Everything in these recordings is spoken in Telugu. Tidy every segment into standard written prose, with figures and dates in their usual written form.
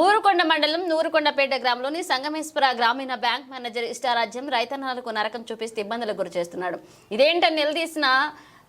ఊరుకొండ మండలం నూరుకొండపేట గ్రామంలోని సంగమేశ్వర గ్రామీణ బ్యాంక్ మేనేజర్ ఇష్టారాజ్యం రైతన్నలకు నరకం చూపిస్తే ఇబ్బందులకు గురి చేస్తున్నాడు. ఇదేంటని నిలదీసిన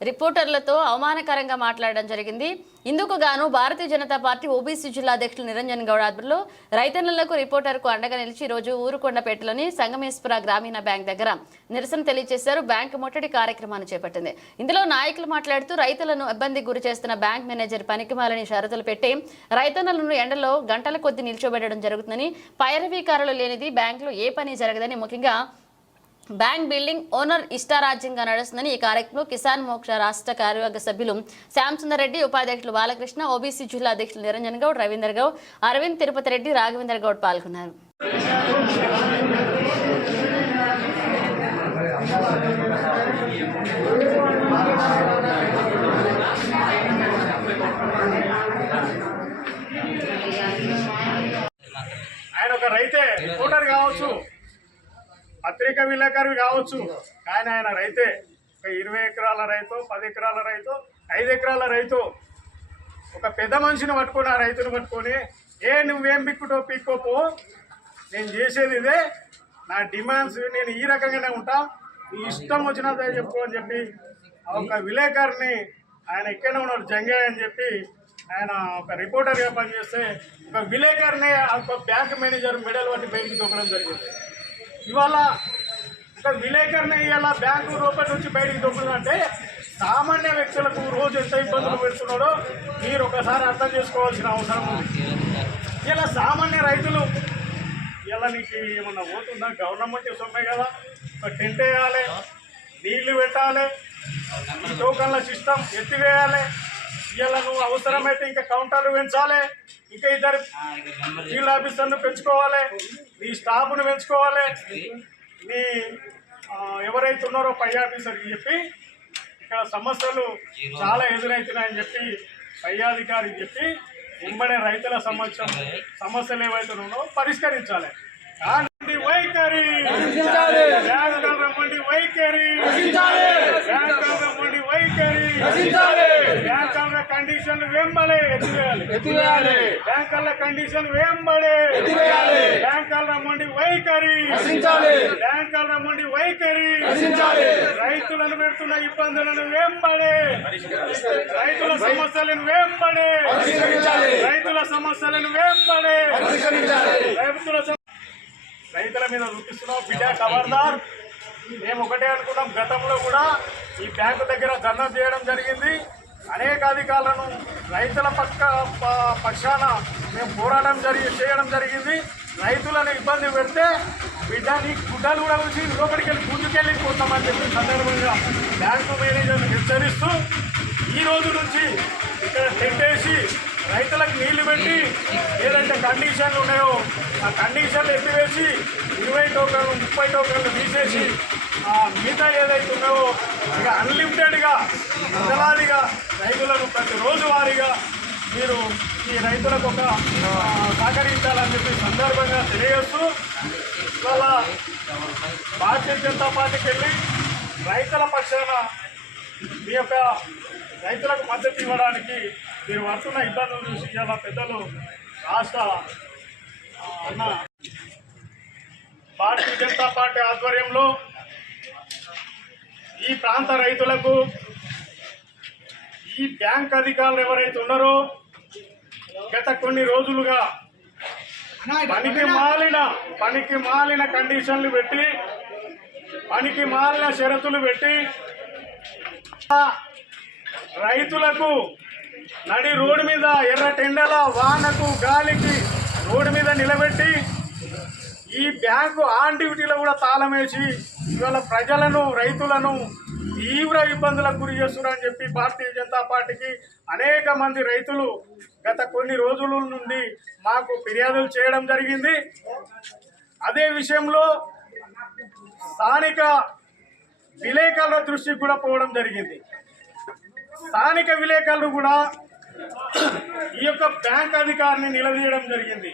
రిపోర్టర్లతో అవమానకరంగా మాట్లాడడం జరిగింది. ఇందుకు గాను భారతీయ జనతా పార్టీ ఓబీసీ జిల్లా అధ్యక్షులు నిరంజన్ గౌడ్ ఆధ్వర్యంలో రైతన్నలకు రిపోర్టర్కు అండగా నిలిచి రోజు ఊరుకొండపేటలోని సంగమేశ్వర గ్రామీణ బ్యాంక్ దగ్గర నిరసన తెలియజేశారు. బ్యాంకు ముట్టడి కార్యక్రమాన్ని చేపట్టింది. ఇందులో నాయకులు మాట్లాడుతూ రైతులను ఇబ్బందికి గురి చేస్తున్న బ్యాంక్ మేనేజర్ పనికిమాలని షరతులు పెట్టి రైతన్నలను ఎండలో గంటల కొద్ది నిల్చోబెట్టడం జరుగుతుందని, పైరవీకారులు లేనిది బ్యాంకులో ఏ పని జరగదని, ముఖ్యంగా బ్యాంక్ బిల్డింగ్ ఓనర్ ఇష్టారాజ్యంగా నడుస్తుందని ఈ కార్యక్రమంలో కిసాన్ మోక్ష రాష్ట్ర కార్యవర్గ సభ్యులు శ్యాంసుందర్ రెడ్డి, ఉపాధ్యక్షులు బాలకృష్ణ, ఓబీసీ జిల్లా అధ్యక్షులు నిరంజన్ గౌడ్, రవీందర్ గౌడ్, అరవింద్, తిరుపతి రెడ్డి, రాఘవేందర్ గౌడ్ పాల్గొన్నారు. ఆయన ఒక రైతే, రిపోర్టర్ కావచ్చు, పత్రికా విలేకరి కావచ్చు, కానీ ఆయన రైతే. ఒక 20 ఎకరాల రైతు, 10 ఎకరాల రైతు, 5 ఎకరాల రైతు. ఒక పెద్ద మనిషిని పట్టుకొని, ఆ రైతుని పట్టుకొని, నువ్వేం పిక్కుటో పిక్కోపో, నేను చేసేది ఇదే, నా డిమాండ్స్ నేను ఈ రకంగానే ఉంటా, నీ ఇష్టం వచ్చినదే చెప్పు అని చెప్పి ఒక విలేకరిని, ఆయన ఎక్కడనే ఉన్నాడు జంగయ్య అని చెప్పి, ఆయన ఒక రిపోర్టర్గా పనిచేస్తే ఒక విలేకరిని ఒక బ్యాంక్ మేనేజర్ మెడల్ పట్టి బయటికి దొక్కడం జరిగింది. ఇవాళ ఒక విలేకరిని ఇవాళ బ్యాంకు రూపాయల నుంచి బయటికి దొక్కుతుందంటే సామాన్య వ్యక్తులకు రోజు ఎంత ఇబ్బందులు పెడుతున్నాడో మీరు ఒకసారి అర్థం చేసుకోవాల్సిన అవసరం ఉంది. ఇలా సామాన్య రైతులు ఇలా నీకు ఏమన్నా పోతుందా? గవర్నమెంట్ సొమ్మే కదా, ఒక టెంట్ వేయాలి, నీళ్లు పెట్టాలి, ఈ టోకన్ల సిస్టమ్ ఎత్తివేయాలి. ఇలా నువ్వు అవసరమైతే ఇంకా కౌంటర్లు పెంచాలి, ఇంకా ఇద్దరు ఫీల్డ్ ఆఫీసర్ను పెంచుకోవాలి, నీ స్టాఫ్ను పెంచుకోవాలి, నీ ఎవరైతే ఉన్నారో పై ఆఫీసర్కి చెప్పి ఇక్కడ సమస్యలు చాలా ఎదురవుతున్నాయని చెప్పి పై అధికారికి చెప్పి వెంబడే రైతుల సమస్యలు ఏవైతే ఉన్నాయో పరిష్కరించాలి. కానీ వైఖరి రమ్మండి, వైఖరి రమ్మండి, వైఖరి బ్యాంకుల కండిషన్ వెంబడే ఎత్తివేయాలి, బ్యాంకుల కండిషన్ వెంబడే బ్యాంకుల రమ్మండి, వైఖరి బ్యాంకుల రమ్మండి, వైఖరి రైతులను పెడుతున్న ఇబ్బందులను వెంబడే, రైతుల సమస్యలను వెంబడే, రైతుల సమస్యలను వెంబడే, రైతుల మీద చూపిస్తున్నాం. బిడ్డ ఖబర్దార్, మేము ఒకటే అనుకున్నాం. గతంలో కూడా ఈ బ్యాంకు దగ్గర ధర్నా చేయడం జరిగింది. అనేక అధికారులను రైతుల పక్షాన మేము పోరాటం చేయడం జరిగింది. రైతులను ఇబ్బంది పెడితే బిడ్డ నీ గుడ్డలు కూడా వచ్చి లోపలికి వెళ్ళి ముందుకెళ్ళిపోతామని చెప్పి సందర్భంగా బ్యాంకు మేనేజర్ను హెచ్చరిస్తూ ఈ రోజు నుంచి ఇక్కడ టెంటేసి రైతులకు నీళ్లు పెట్టి ఏదైతే కండిషన్లు ఉన్నాయో ఆ కండిషన్లు ఎత్తివేసి 20 టోకన్లు 30 టోకన్లు తీసేసి మిగతా ఏదైతే ఉన్నాయో ఇక అన్లిమిటెడ్గా వందలాదిగా రైతులను ప్రతిరోజు వారీగా మీరు ఈ రైతులకు ఒక సహకరించాలని చెప్పి సందర్భంగా తెలియజేస్తూ ఇవాళ భారతీయ జనతా పార్టీకి వెళ్ళి రైతుల పక్షాన మీ యొక్క రైతులకు మద్దతు ఇవ్వడానికి మీరు పడుతున్న ఇబ్బందులు చూసి ఇలా పెద్దలు రాష్ట్ర భారతీయ జనతా పార్టీ ఆధ్వర్యంలో ఈ ప్రాంత రైతులకు ఈ బ్యాంక్ అధికారులు ఎవరైతే ఉన్నారో గత కొన్ని రోజులుగా పనికి మాలిన కండిషన్లు పెట్టి, పనికి మాలిన షరతులు పెట్టి రైతులకు నడి రోడ్డు మీద ఎర్ర టెండల వానకు గాలికి రోడ్డు మీద నిలబెట్టి ఈ బ్యాంకు ఆన్ డ్యూటీలో కూడా తాళం వేసి ఇవాళ ప్రజలను, రైతులను తీవ్ర ఇబ్బందులకు గురి చేస్తున్నారని చెప్పి భారతీయ జనతా పార్టీకి అనేక మంది రైతులు గత కొన్ని రోజుల నుండి మాకు ఫిర్యాదులు చేయడం జరిగింది. అదే విషయంలో స్థానిక విలేకరుల దృష్టికి కూడా పోవడం జరిగింది. స్థానిక విలేకరులు కూడా ఈ యొక్క బ్యాంక్ అధికారిని నిలదీయడం జరిగింది.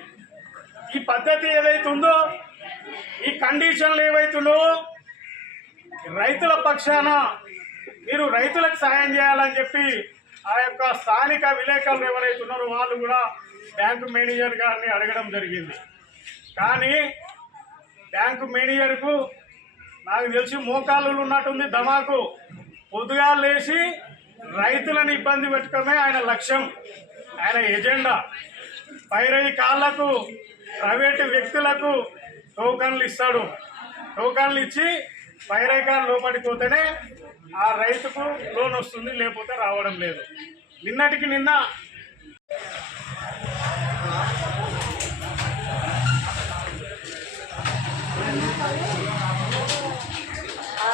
ఈ పద్ధతి ఏదైతే ఉందో, ఈ కండిషన్లు ఏవైతుందో రైతుల పక్షాన మీరు రైతులకు సాయం చేయాలని చెప్పి ఆ యొక్క స్థానిక విలేకరులు ఎవరైతే ఉన్నారో వాళ్ళు కూడా బ్యాంకు మేనేజర్ గారిని అడగడం జరిగింది. కానీ బ్యాంకు మేనేజర్కు నాకు తెలిసి మోకాళ్ళు ఉన్నట్టుంది ధమాకు. పొద్దుగా లేచి రైతులను ఇబ్బంది పెట్టడమే ఆయన లక్ష్యం, ఆయన ఎజెండా. పైరై కాళ్లకు ప్రైవేటు వ్యక్తులకు టోకన్లు ఇస్తాడు. టోకన్లు ఇచ్చి పైరైకాలు లోపలికి పోతేనే ఆ రైతుకు లోన్ వస్తుంది, లేకపోతే రావడం లేదు. నిన్నటికి నిన్న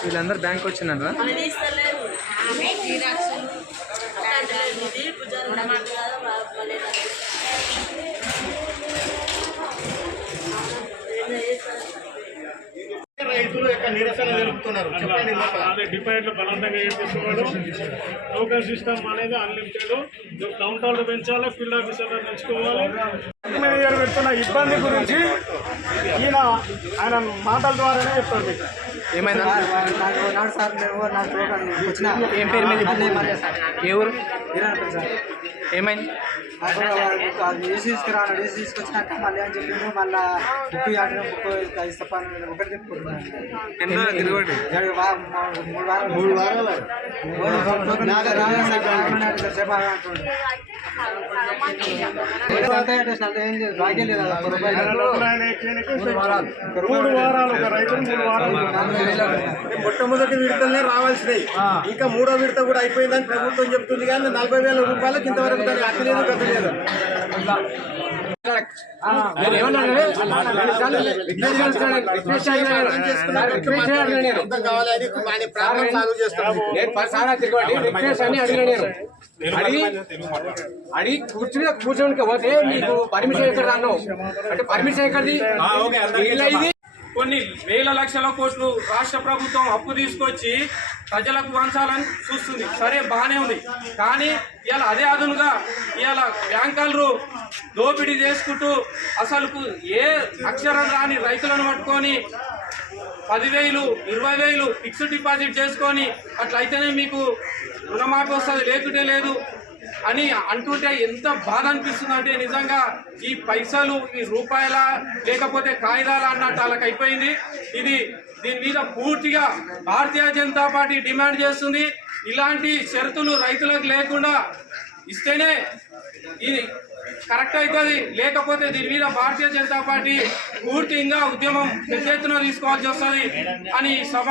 వీళ్ళందరూ బ్యాంక్ వచ్చినారా? రైతులు యొక్క నిరసన తెలుపుతున్నారు. చెప్పండి. అదే డిపాజిట్లు బలవంతంగా చేపించుకోవడం, టోకన్ సిస్టమ్ అనేది అన్లిమిటెడ్, కౌంటర్లు పెంచాలి, ఫీల్డ్ ఆఫీసర్లు పెంచుకోవాలి. మేనేజర్ పెడుతున్న ఇబ్బంది గురించి ఆయన మాటల ద్వారానే చెప్తారు. మీకు ఏమైందా? ఏం పేరు మీద? ఏ ఊరు? ఏమైంది? డీసీ తీసుకురాను, డీసీ తీసుకొచ్చినాక మళ్ళీ అని చెప్పిండు. మళ్ళీ బుక్ ఆడిన బుక్ ఇస్తాను ఒకటి తిప్పుకుంటున్నాను. 3 వారాలు మొట్టమొదటి విడతలనే రావాల్సినవి, ఇంకా 3వ విడత కూడా అయిపోయిందని ప్రభుత్వం చెప్తుంది. కానీ 40,000 రూపాయలకు ఇంతవరకు దానికి అతి లేదు, గతి లేదు. అడిగి కూర్చోడానికి పోతే మీకు పర్మిషన్ ఎక్కడ రాను అంటే పర్మిషన్ ఎక్కడిది? కొన్ని వేల లక్షల కోట్లు రాష్ట్ర ప్రభుత్వం అప్పు తీసుకొచ్చి ప్రజలకు వంచాలని చూస్తుంది. సరే, బాగానే ఉంది. కానీ ఇవాళ అదే అదునుగా ఇవాళ బ్యాంకర్లు దోపిడీ చేసుకుంటూ అసలు ఏ అక్షరం రాని రైతులను పట్టుకొని 10,000, 20,000 ఫిక్స్డ్ డిపాజిట్ చేసుకొని అట్లయితేనే మీకు రుణమాఫీ వస్తుంది, లేకుంటే లేదు అని అంటుంటే ఎంత బాధ అనిపిస్తుంది అంటే, నిజంగా ఈ పైసలు ఈ రూపాయల లేకపోతే కాగితాల అన్నట్టు వాళ్ళకి అయిపోయింది. దీని మీద పూర్తిగా భారతీయ జనతా పార్టీ డిమాండ్ చేస్తుంది. ఇలాంటి షరతులు రైతులకు లేకుండా ఇస్తేనే ఇది కరెక్ట్ అవుతుంది. లేకపోతే దీని మీద భారతీయ జనతా పార్టీ పూర్తిగా ఉద్యమం పెద్ద ఎత్తున తీసుకోవాల్సి వస్తుంది అని సభ